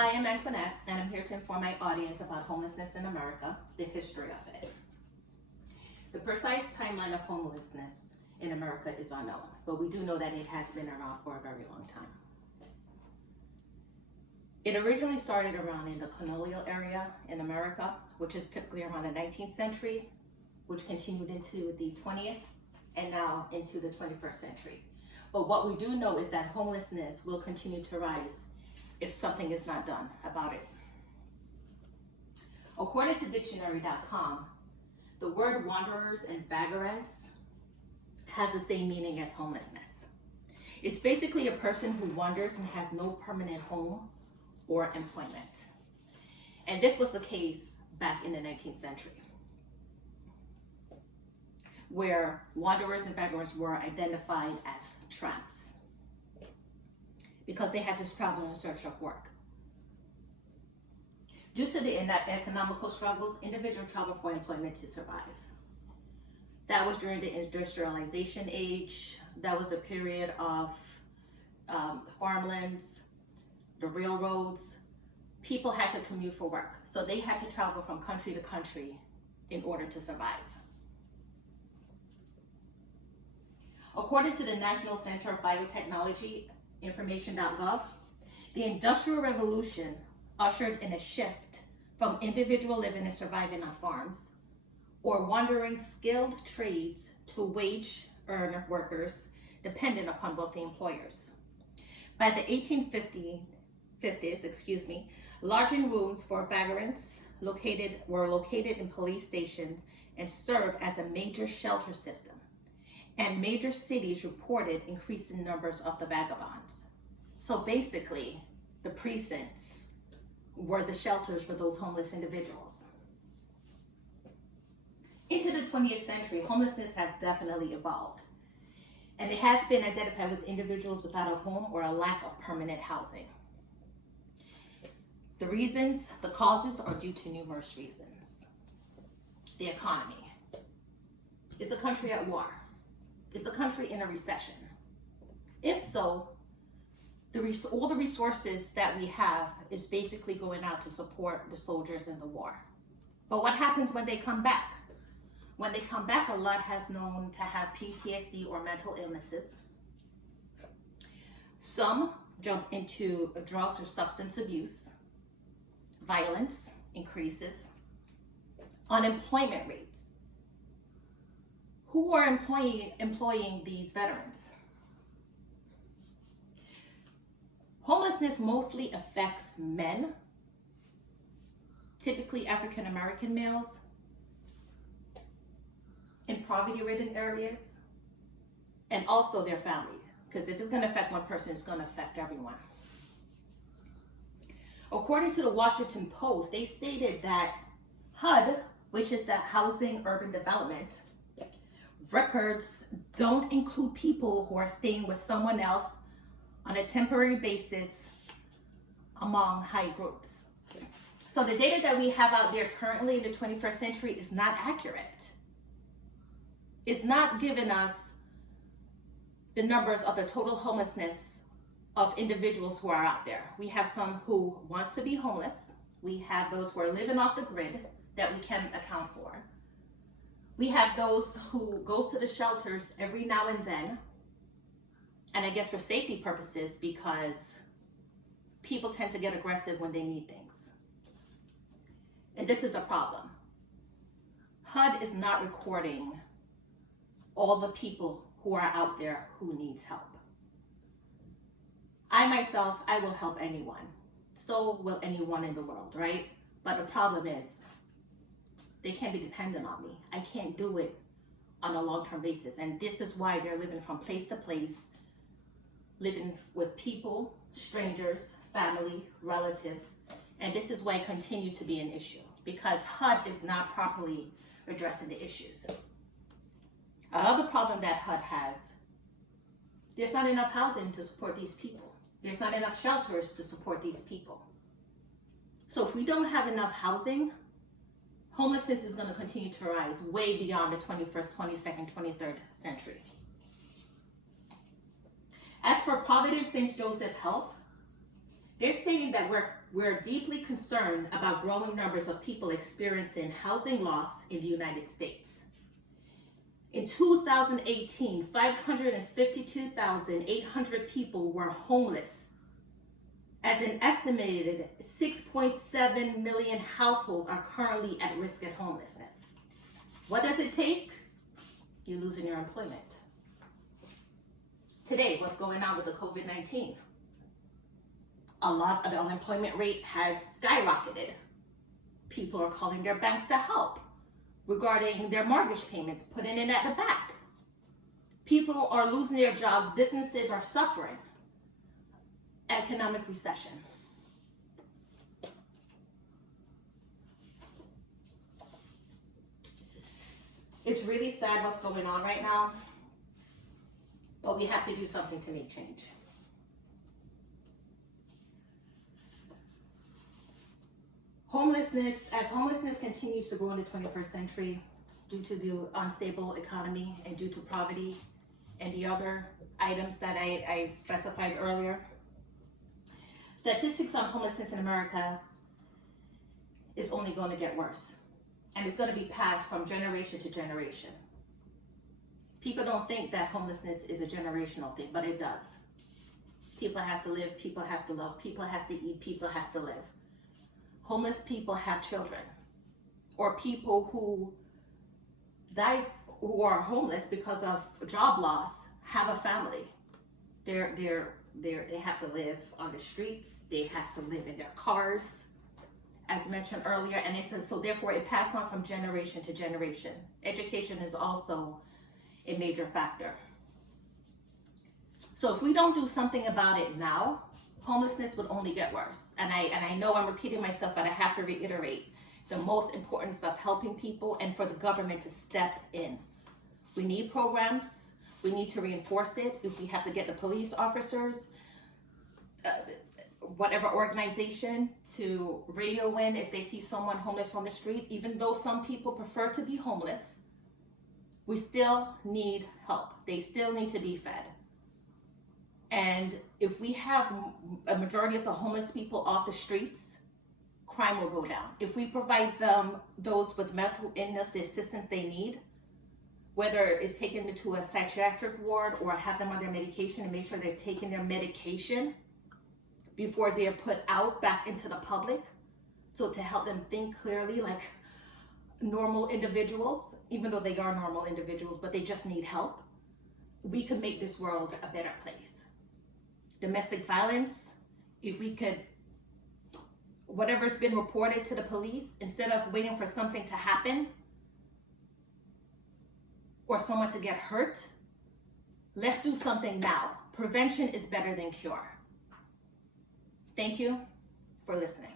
Hi, I'm Antoinette, and I'm here to inform my audience about homelessness in America, the history of it. The precise timeline of homelessness in America is unknown, but we do know that it has been around for a very long time. It originally started around in the colonial area in America, which is typically around the 19th century, which continued into the 20th, and now into the 21st century. But what we do know is that homelessness will continue to rise if something is not done about it. According to dictionary.com, the word wanderers and vagrants has the same meaning as homelessness. It's basically a person who wanders and has no permanent home or employment. And this was the case back in the 19th century, where wanderers and vagrants were identified as tramps because they had to travel in search of work. Due to the economical struggles, individuals traveled for employment to survive. That was during the industrialization age. That was a period of the farmlands, the railroads. People had to commute for work, so they had to travel from country to country in order to survive. According to the National Center of Biotechnology, information.gov, the Industrial Revolution ushered in a shift from individual living and surviving on farms or wandering skilled trades to wage earner workers dependent upon wealthy employers. By the 1850s, lodging rooms for vagrants were located in police stations and served as a major shelter system. And major cities reported increasing numbers of the vagabonds. So basically, the precincts were the shelters for those homeless individuals. Into the 20th century, homelessness has definitely evolved. And it has been identified with individuals without a home or a lack of permanent housing. The causes are due to numerous reasons. The economy. Is the country at war? Is the country in a recession? If so, all the resources that we have is basically going out to support the soldiers in the war. But what happens when they come back? When they come back, a lot has known to have PTSD or mental illnesses. Some jump into drugs or substance abuse. Violence increases. Unemployment rates. Who are employing these veterans? Homelessness mostly affects men, typically African American males, in poverty-ridden areas, and also their family. Because if it's going to affect one person, it's going to affect everyone. According to the Washington Post, they stated that HUD, which is the Housing Urban Development, records don't include people who are staying with someone else on a temporary basis among high groups. So the data that we have out there currently in the 21st century is not accurate. It's not giving us the numbers of the total homelessness of individuals who are out there. We have some who wants to be homeless. We have those who are living off the grid that we can account for. We have those who go to the shelters every now and then, and I guess for safety purposes, because people tend to get aggressive when they need things. And this is a problem. HUD is not recording all the people who are out there who needs help. I myself, I will help anyone. So will anyone in the world, right? But the problem is, they can't be dependent on me. I can't do it on a long-term basis. And this is why they're living from place to place, living with people, strangers, family, relatives. And this is why it continues to be an issue, because HUD is not properly addressing the issues. Another problem that HUD has, there's not enough housing to support these people. There's not enough shelters to support these people. So if we don't have enough housing, homelessness is going to continue to rise way beyond the 21st, 22nd, 23rd century. As for Providence St. Joseph Health, they're saying that we're we're deeply concerned about growing numbers of people experiencing housing loss in the United States. In 2018, 552,800 people were homeless, as an estimated 6.7 million households are currently at risk of homelessness. What does it take? You're losing your employment. Today, what's going on with the COVID-19? A lot of the unemployment rate has skyrocketed. People are calling their banks to help regarding their mortgage payments, putting it at the back. People are losing their jobs, businesses are suffering. Economic recession. It's really sad what's going on right now, but we have to do something to make change. As homelessness continues to grow in the 21st century due to the unstable economy and due to poverty and the other items that I specified earlier, statistics on homelessness in America is only going to get worse. And it's going to be passed from generation to generation. People don't think that homelessness is a generational thing, but it does. People has to live, people has to love, people has to eat, people has to live. Homeless people have children, or people who die, who are homeless because of job loss, have a family. They have to live on the streets. They have to live in their cars, as mentioned earlier. And it says, so therefore it passed on from generation to generation. Education is also a major factor. So if we don't do something about it now, homelessness would only get worse. And I know I'm repeating myself, but I have to reiterate the most importance of helping people and for the government to step in. We need programs. We need to reinforce it. If we have to get the police officers, whatever organization, to radio in if they see someone homeless on the street, even though some people prefer to be homeless, we still need help. They still need to be fed. And if we have a majority of the homeless people off the streets, crime will go down. If we provide them, those with mental illness, the assistance they need, whether it's taken into a psychiatric ward or have them on their medication and make sure they're taking their medication before they're put out back into the public, so to help them think clearly like normal individuals, even though they are normal individuals, but they just need help, we could make this world a better place. Domestic violence, if we could, whatever's been reported to the police, instead of waiting for something to happen or someone to get hurt, let's do something now. Prevention is better than cure. Thank you for listening.